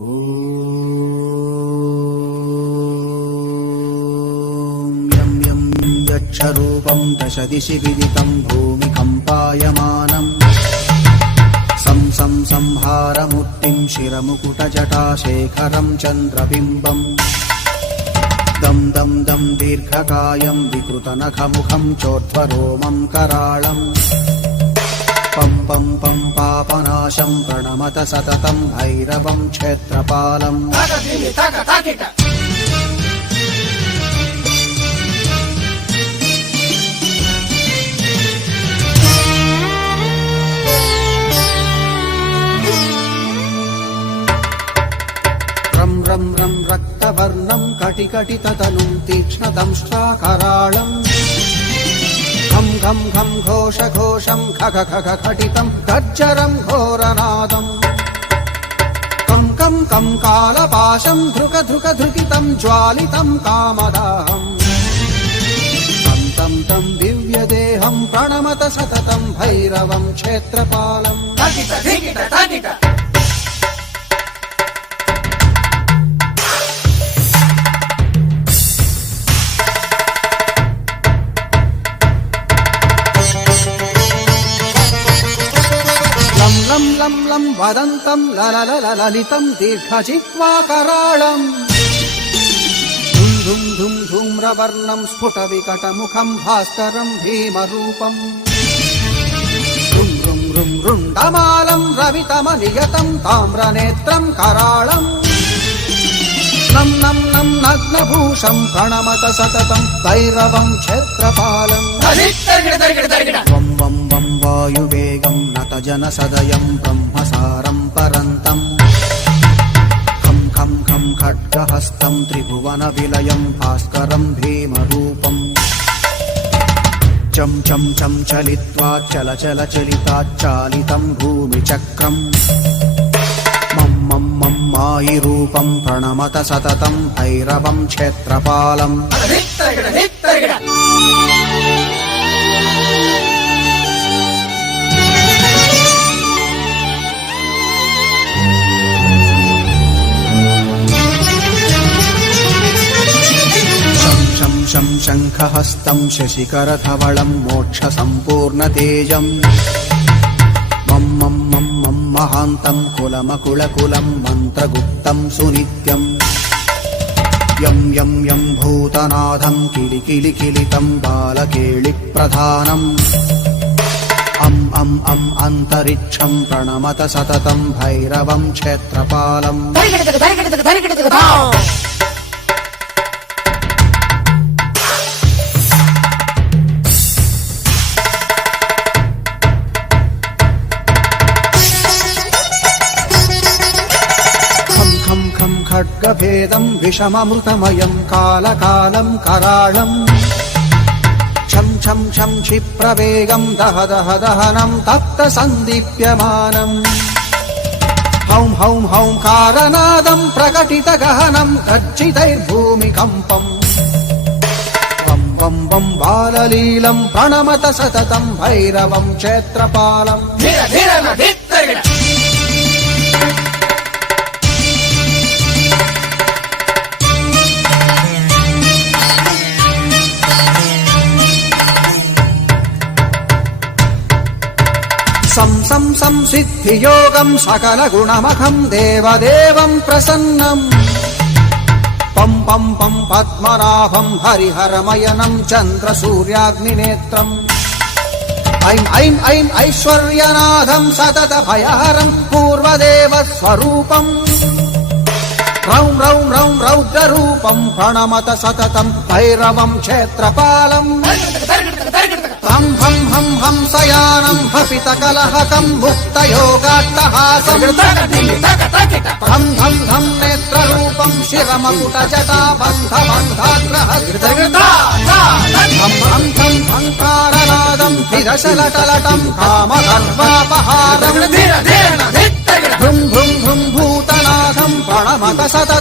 यं यं यक्षरूपं दशदिशि विदितं भूमिकम्पायमानम् संहारमूर्तिं शिरमुकुटजटाशेखरं चन्द्रबिम्बम् दं दं दं दीर्घकायं विकृतनखमुखं चोर्ध्वरोमं कराळम् पं पं पं पापनाशं प्रणमत सततं भैरवं क्षेत्रपालम् रं रं रं रक्तवर्णं कटिकटिततनुं तीक्ष्णदंष्ट्राकराळम् घं घं घं घोषघोषं खग खग खटितं गर्जरं घोरनादम् कं कं कं कालपाशं धृक धृक धृकितं ज्वालितं कामदाहम् तं तं तं दिव्यदेहं प्रणमत सततं भैरवं क्षेत्रपालम् लं लं लं वदन्तं ललितं दीर्घजिह्वाकराळम् धुं धुं धुं धूम्रवर्णं स्फुटविकटमुखं भास्करं भीमरूपम् रुं रुं रुं रुण्डमालं रवितमनियतं ताम्रनेत्रं कराळम् नं नं नं नग्नभूषं प्रणमत सततं भैरवं क्षेत्रपालम् वं वं वं वायुवेगं नतजनसदयं ब्रह्मसारं परन्तम् खं खं खं खड्गहस्तं त्रिभुवनविलयं भास्करं भीमरूपम् चं चं चं चलित्वा चलचलचलिताच्चालितं भूमिचक्रम् मं मं मं मायिरूपं प्रणमत सततं भैरवं क्षेत्रपालम् शं शं शङ्खहस्तं शशिकरधवलं मोक्षसम्पूर्णतेजम् मं मं मं मं महान्तं कुलमकुलकुलं मन्त्रगुप्तं सुनित्यम् यं यं यं भूतनाथं किलिकिलिकिलितं बालकेलिप्रधानम् अम् अम् अम् अन्तरिक्षं प्रणमत सततं भैरवं क्षेत्रपालम् खड्गभेदं विषममृतमयं कालकालं कराळम् छं छं छं क्षिप्रवेगं दह दह दहनं तप्तसन्दीप्यमानम् हौं हौं हौं कारनादं प्रकटितगहनं गर्जितैर्भूमिकम्पम् वं वं वं बाललीलं प्रणमत सततं भैरवं क्षेत्रपालम् संसिद्धियोगं सकलगुणमखं देवदेवं प्रसन्नम् पं पं पं पद्मनाभं हरिहरमयनं चन्द्रसूर्याग्निनेत्रम् ऐं ऐं ऐं ऐश्वर्यनाथं सततभयहरं पूर्वदेवस्वरूपम् रौं रौं रौं रौद्ररूपं प्रणमत सततं भैरवं क्षेत्रपालम् हं हं हं हंसयानं हपितकलहकं मुक्तयोगाट्टहासम् धं धं धं नेत्ररूपं शिरमकुटजटाबन्धबन्धाग्रहस्तं धं धं धं धङ्कारनादं विदशलटलटं कामगर्वापहारम् भृं भृं भृं भूतनाथं प्रणमत सततं